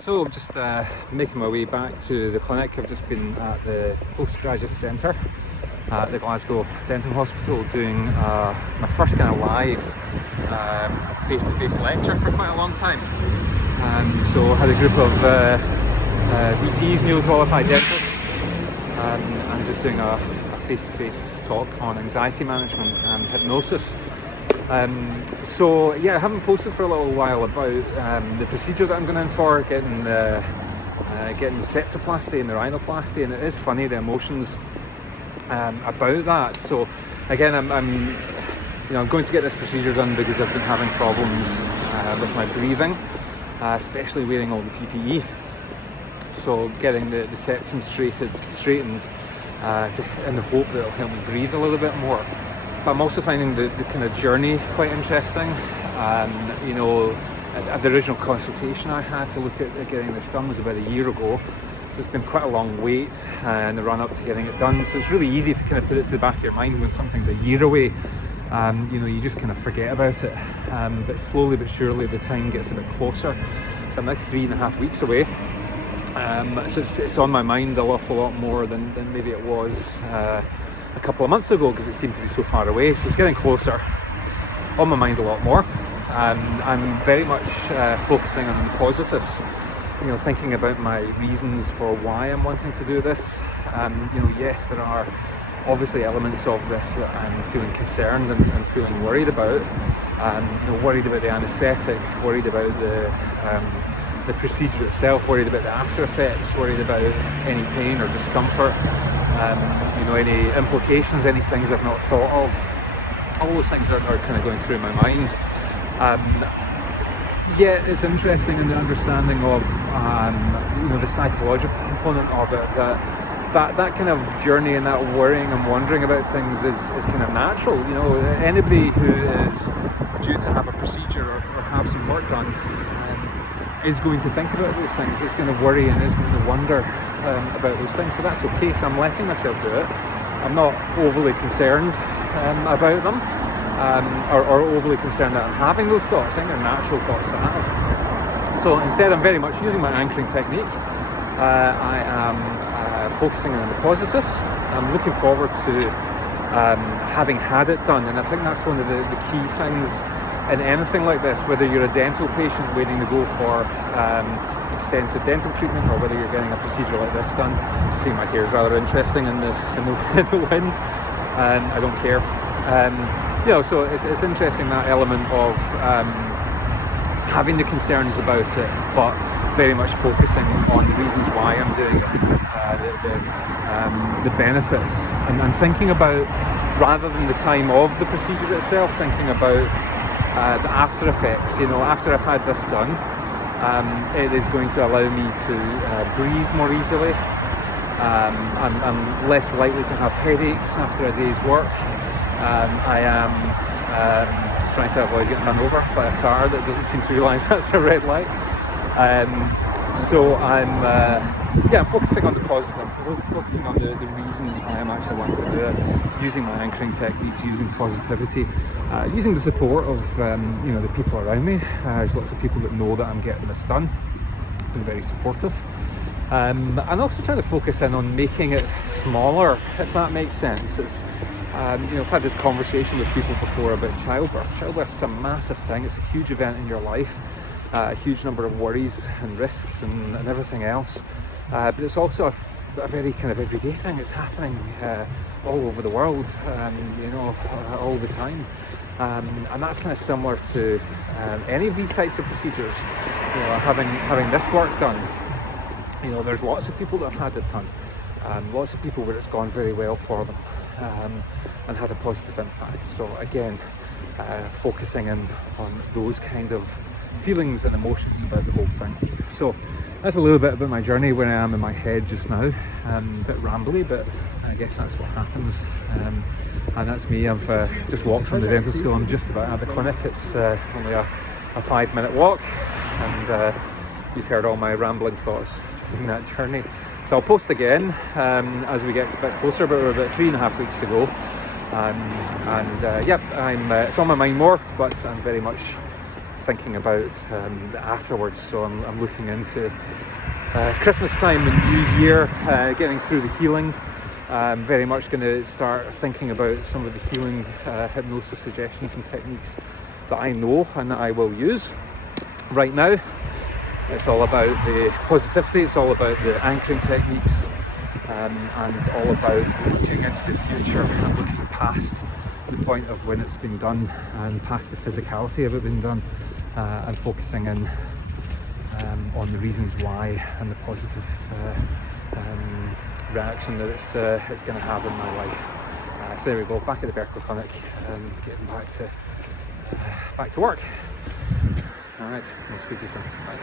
So I'm just making my way back to the clinic. I've just been at the postgraduate centre at the Glasgow Dental Hospital doing my first kind of live face-to-face lecture for quite a long time. So I had a group of VTs, newly qualified dentists, and just doing a face-to-face talk on anxiety management and hypnosis. So yeah, I haven't posted for a little while about the procedure that I'm going in for, getting the septoplasty and the rhinoplasty, and it is funny, the emotions about that. So again, I'm going to get this procedure done because I've been having problems with my breathing, especially wearing all the PPE. So getting the septum straightened in the hope that it'll help me breathe a little bit more. But I'm also finding the kind of journey quite interesting. At the original consultation I had to look at getting this done was about a year ago. So it's been quite a long wait in the run up to getting it done. So it's really easy to kind of put it to the back of your mind when something's a year away. You just kind of forget about it. But slowly but surely the time gets a bit closer. So I'm now 3.5 weeks away. So it's on my mind an awful lot more than maybe it was a couple of months ago, because it seemed to be so far away. So it's getting closer, on my mind a lot more. I'm very much focusing on the positives, thinking about my reasons for why I'm wanting to do this. Yes, there are obviously elements of this that I'm feeling concerned and feeling worried about. Worried about the anaesthetic, worried about the procedure itself, worried about the after effects, worried about any pain or discomfort, any implications, any things I've not thought of. All those things are kind of going through my mind. It's interesting in the understanding of the psychological component of it, that kind of journey and that worrying and wondering about things is kind of natural. Anybody who is due to have a procedure or have some work done is going to think about those things, is going to worry and is going to wonder about those things. So that's okay. So I'm letting myself do it. I'm not overly concerned about them, or overly concerned that I'm having those thoughts. I think they're natural thoughts to have. So instead, I'm very much using my anchoring technique. I am focusing on the positives. I'm looking forward to having had it done, and I think that's one of the key things in anything like this, whether you're a dental patient waiting to go for extensive dental treatment, or whether you're getting a procedure like this done. To see my hair is rather interesting in the wind. I don't care. So it's interesting, that element of having the concerns about it, but very much focusing on the reasons why I'm doing it, the benefits, and thinking about, rather than the time of the procedure itself, thinking about the after effects. After I've had this done, it is going to allow me to breathe more easily. I'm less likely to have headaches after a day's work. I am just trying to avoid getting run over by a car that doesn't seem to realise that's a red light. So I'm focusing on the positive. I'm focusing on the reasons why I'm actually wanting to do it, using my anchoring techniques, using positivity, using the support of the people around me. There's lots of people that know that I'm getting this done, been very supportive. And also trying to focus in on making it smaller, if that makes sense. It's I've had this conversation with people before about childbirth. Childbirth is a massive thing. It's a huge event in your life, a huge number of worries and risks and everything else. But it's also a very kind of everyday thing. It's happening all over the world, all the time. And that's kind of similar to any of these types of procedures. Having this work done. There's lots of people that have had it done, lots of people where it's gone very well for them, and had a positive impact. So again, focusing in on those kind of feelings and emotions about the whole thing. So that's a little bit about my journey, where I am in my head just now. A bit rambly, but I guess that's what happens. And that's me. I've just walked from the dental school. I'm just about at the clinic. It's only a 5-minute walk, and you've heard all my rambling thoughts during that journey. So I'll post again as we get a bit closer, but we're about 3.5 weeks to go. It's on my mind more, but I'm very much thinking about afterwards. So I'm looking into Christmas time and New Year, getting through the healing. I'm very much going to start thinking about some of the healing hypnosis suggestions and techniques that I know and that I will use. Right now, it's all about the positivity, it's all about the anchoring techniques, and all about looking into the future and looking past the point of when it's been done and past the physicality of it being done, and focusing in on the reasons why and the positive reaction that it's going to have in my life. So there we go, back at the Berkeley Clinic, getting back to work. All right, we'll speak to you soon. Bye.